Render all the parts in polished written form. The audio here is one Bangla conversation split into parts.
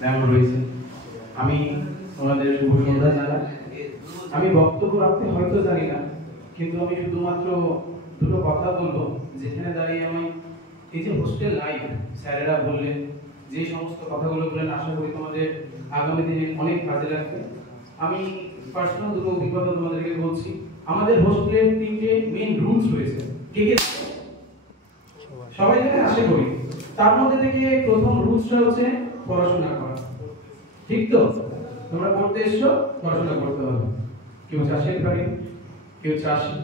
ম্যাম রয়েছেন, আমি ওনাদের শুভ সন্ধ্যা জানাই। আমি বক্তব্য রাখতে হয়তো জানি না, কিন্তু আমি শুধুমাত্র দুটো কথা বলবো। যেখানে দাঁড়িয়ে আমি এই যে হোস্টেল লাইফ, স্যারেরা বললেন যে সমস্ত কথাগুলো বললেন, আশা করি তোমাদের আগামী দিনে অনেক কাজে লাগবে। আমি পার্সোনাল দুটো অভিজ্ঞতা তোমাদেরকে বলছি। আমাদের হোস্টেলের 3টে মেইন রুলস রয়েছে। কে কে সবাই জানেন আশা করি। তার মধ্যে থেকে প্রথম রুলসটা হচ্ছে পড়াশোনা করা। ঠিক তো? তোমরা পড়তে এসছো, পড়াশোনা করতে হবে। কেউ চাষের বাড়ি, কেউ চাষি,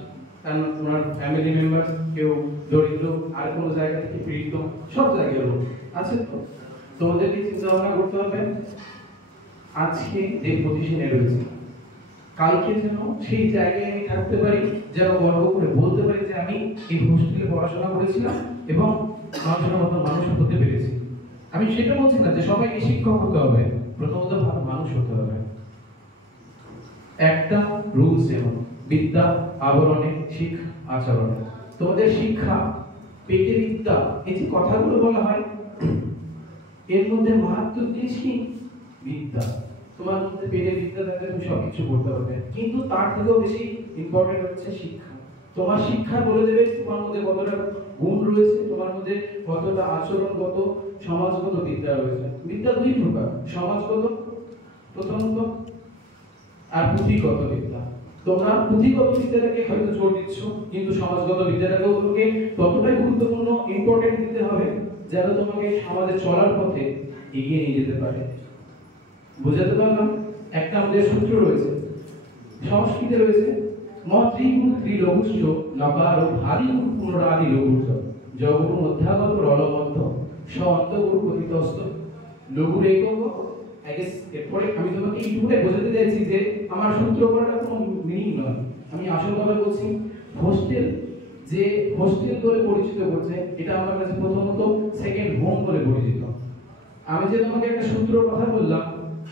তার ওনার ফ্যামিলি মেম্বার, কেউ দরিদ্র, আর কোনো জায়গা থেকে পীড়িত, সব জায়গায় লোক আছে। তো তোমাদেরকে চিন্তা ভাবনা করতে হবে আজকে যে পজিশনে রয়েছে, কালকে যেন সেই জায়গায় আমি থাকতে পারি, যেন গর্ব করে বলতে পারি যে আমি এই হোস্টেলে পড়াশোনা করেছিলাম এবং মানুষের মতো মানুষ হতে পেরেছি। আমি সেটা বলছি না যে সবাইকে শিক্ষক হতে হবে, প্রথমত ভালো মানুষ হতে হবে। একটা রুলস যেমন বিদ্যা আবরণে, শিখ আচরণে। তোমাদের শিক্ষা, পেটে বিদ্যা, এই যে কথাগুলো বলা হয়, এর মধ্যে মারাত্মক জিনিস কি? বিদ্যা। তোমার মধ্যে পেটে বিদ্যা থাকলে তুমি সবকিছু করতে পারবে, কিন্তু তার থেকেও বেশি ইম্পর্টেন্ট হচ্ছে শিক্ষা। তোমার শিক্ষা বলে দেবে তোমার মধ্যে কতটা গুণ রয়েছে, তোমার মধ্যে কতটা আচরণগত, সমাজগত বিদ্যা রয়েছে। বিদ্যা দুই প্রকার, সমাজগত প্রথমত, আর পুঁথিগত বিদ্যা। তোমরা পুঁথিগত বিদ্যাটাকে হয়তো জোর দিচ্ছ, কিন্তু সমাজগত বিদ্যাটাকেও তোমাকে ততটাই গুরুত্বপূর্ণ, ইম্পর্টেন্ট দিতে হবে, যেন তোমাকে সমাজে চলার পথে এগিয়ে নিয়ে যেতে পারে। বুঝাতে পারলাম? একটা আমাদের সূত্র রয়েছে, সংস্কৃতে রয়েছে, মত্রিগুণ ত্রিলঘুশ্চ নকার ভারী পুনরাদি লঘুচ জগুণ অধ্যাগত রলবদ্ধ স অন্তগুরু কথিতস্ত লঘুর একক। এরপরে আমি তোমাকে এইটুকুটাই বোঝাতে চাইছি যে আমার সূত্র করাটা কোনো মিনিং নয়। আমি আসল কথা বলছি। হোস্টেল যে হোস্টেল বলে পরিচিত করছে, এটা আমার কাছে প্রথমত সেকেন্ড হোম বলে পরিচিত। আমি যে তোমাকে একটা সূত্র কথা বললাম,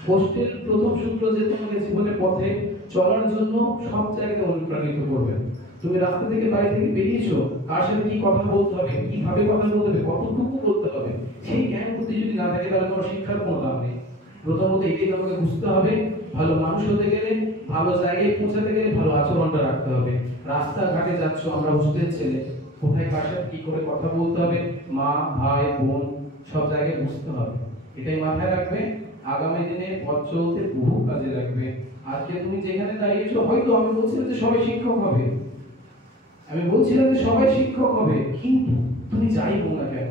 হোস্টেল প্রথম সূত্র যে তোমাকে জীবনের পথে চলার জন্য সব জায়গায় অনুপ্রাণিত করবে। তুমি রাস্তা থেকে বাড়ি থেকে বেরিয়েছো, কার সাথে কি কথা বলতে হবে, কিভাবে কথা বলতে হবে, কতটুকু বলতে হবে, সেই জ্ঞান বুদ্ধি যদি না থাকে তাহলে তোমার শিক্ষার কোনো দাম নেই। প্রথমত এটাই তোমাকে বুঝতে হবে, ভালো মানুষ হতে গেলে, ভালো জায়গায় পৌঁছাতে গেলে ভালো আচরণটা রাখতে হবে। রাস্তাঘাটে যাচ্ছ, আমরা হোস্টেল ছেলে, কোথায় কার সাথে কি করে কথা বলতে হবে, মা ভাই বোন সব জায়গায় বুঝতে হবে। এটাই মাথায় রাখবে, আগামী দিনে পথ চলতে বহু কাজে লাগবে। আজকে তুমি যেখানে দাঁড়িয়েছো, হয়তো আমি বলছিলাম যে সবাই শিক্ষক হবে, আমি বলছিলাম যে সবাই শিক্ষক হবে, কিন্তু তুমি যাই হোক না কেন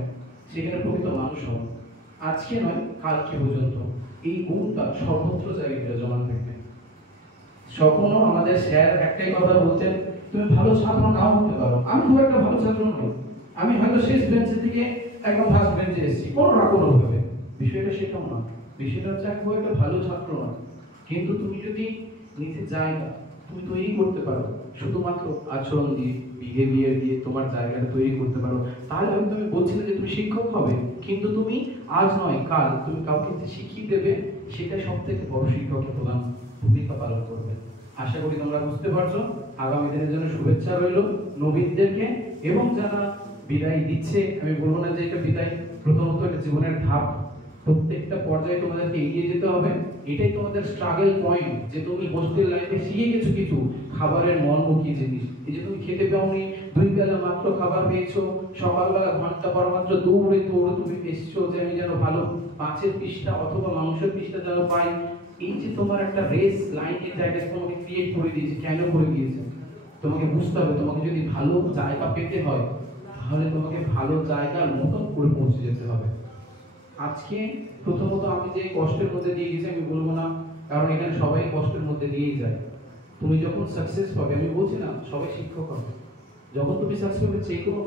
সেখানে প্রকৃত মানুষ হবে। আজকে নয়, কালকে পর্যন্ত এই গুণটা সর্বত্র জায়গায় বিরাজমান থাকবে। স্বপ্ন আমাদের স্যার একটাই কথা বলতেন, তুমি ভালো ছাত্র নাও হতে পারো। আমি খুব একটা ভালো ছাত্র নই, আমি হয়তো শেষ বেঞ্চের থেকে একদম ফার্স্ট বেঞ্চে এসেছি, কোনো না কোনো ভাবে। বিষয়টা সেটাও না, বিষয়টা হচ্ছে আমি খুব একটা ভালো ছাত্র না, কিন্তু তুমি যদি নিজের জায়গা তুমি তৈরি করতে পারো, শুধুমাত্র আচরণ দিয়ে, বিহেভিয়ার দিয়ে তোমার জায়গাটা তৈরি করতে পারো, তাহলে আমি তুমি বলছিলে যে তুমি শিক্ষক হবে, কিন্তু তুমি আজ নয় কাল তুমি কাউকে যে শিখিয়ে দেবে, সেটা সব থেকে বড় শিক্ষকের প্রধান ভূমিকা পালন করবে। আশা করি তোমরা বুঝতে পারছো। আগামী দিনের জন্য শুভেচ্ছা রইল নবীনদেরকে, এবং যারা বিদায় দিচ্ছে, আমি বলবো না যে এটা বিদায়, প্রথমত এটা জীবনের ধাপ, প্রত্যেকটা পর্যায়ে তোমাদেরকে এগিয়ে যেতে হবে। এটাই তোমাদের স্ট্রাগল পয়েন্ট, যে তুমি হোস্টেল লাইফে শিখে গেছো কিছু খাবারের মর্ম কি জিনিস। এই যে তুমি খেতে পাওনি, 2 বেলা মাত্র খাবার পেয়েছো, সকালবেলা ঘন্টা পর মাত্র দৌড়ে দৌড়ে তুমি এসছো যে আমি যেন ভালো মাছের পিসটা অথবা মাংসের পিসটা যেন পাই। এই যে তোমার একটা রেস লাইনের জায়গা তোমাকে ক্রিয়েট করে দিয়েছে, কেন করে দিয়েছে তোমাকে বুঝতে হবে। তোমাকে যদি ভালো জায়গা পেতে হয়, তাহলে তোমাকে ভালো জায়গার মতন করে পৌঁছে যেতে হবে। আজকে প্রথমত আমি যে কষ্টের মধ্যে দিয়ে গেছি আমি বলবো না, কারণ এখানে সবাই কষ্টের মধ্যে দিয়েই যায়। তুমি যখন সাকসেস পাবে, আমি বলছি না সবাই শিক্ষক হবে, যখন তুমি সাকসেস পাবে যে কোনো